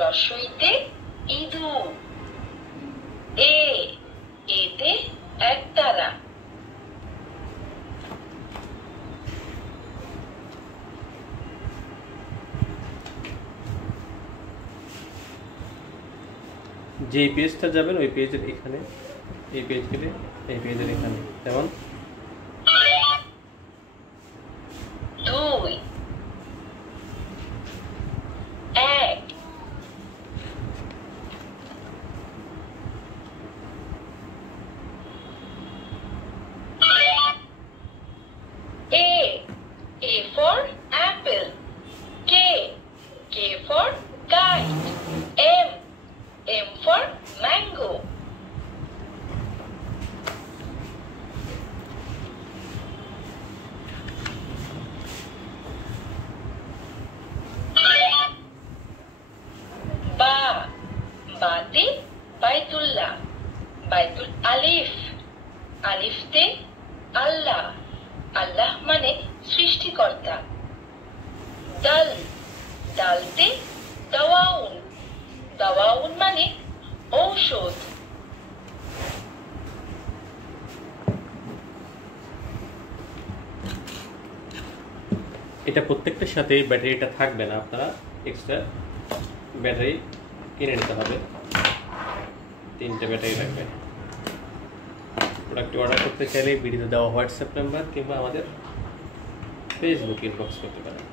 রস্বইতে ইঁদুর। এতে একতারা। যে পেজটা যাবেন ওই পেজের এখানে, এই পেজ গেলে এই পেজের এখানে, যেমন 2 1 A for apple. K for kite. M for mango. বাতে বাইতুল্লাহ। বাইতুল আলিফ। আলিফতে আল্লাহ। আল্লাহ মানে সৃষ্টিকর্তা। ডালতে দাওয়াউন। দাওয়াউন মানে ঔষধ। এটা প্রত্যেকটার সাথে ব্যাটারিটা থাকবে না, আপনারা এক্সট্রা ব্যাটারি কিনে নিতে হবে। 3টে ব্যাটারি লাগবে। প্রোডাক্টটি অর্ডার করতে চাইলে ভিডিওতে দেওয়া হোয়াটসঅ্যাপ নাম্বার কিংবা আমাদের ফেসবুক ইনবক্স করতে পারেন।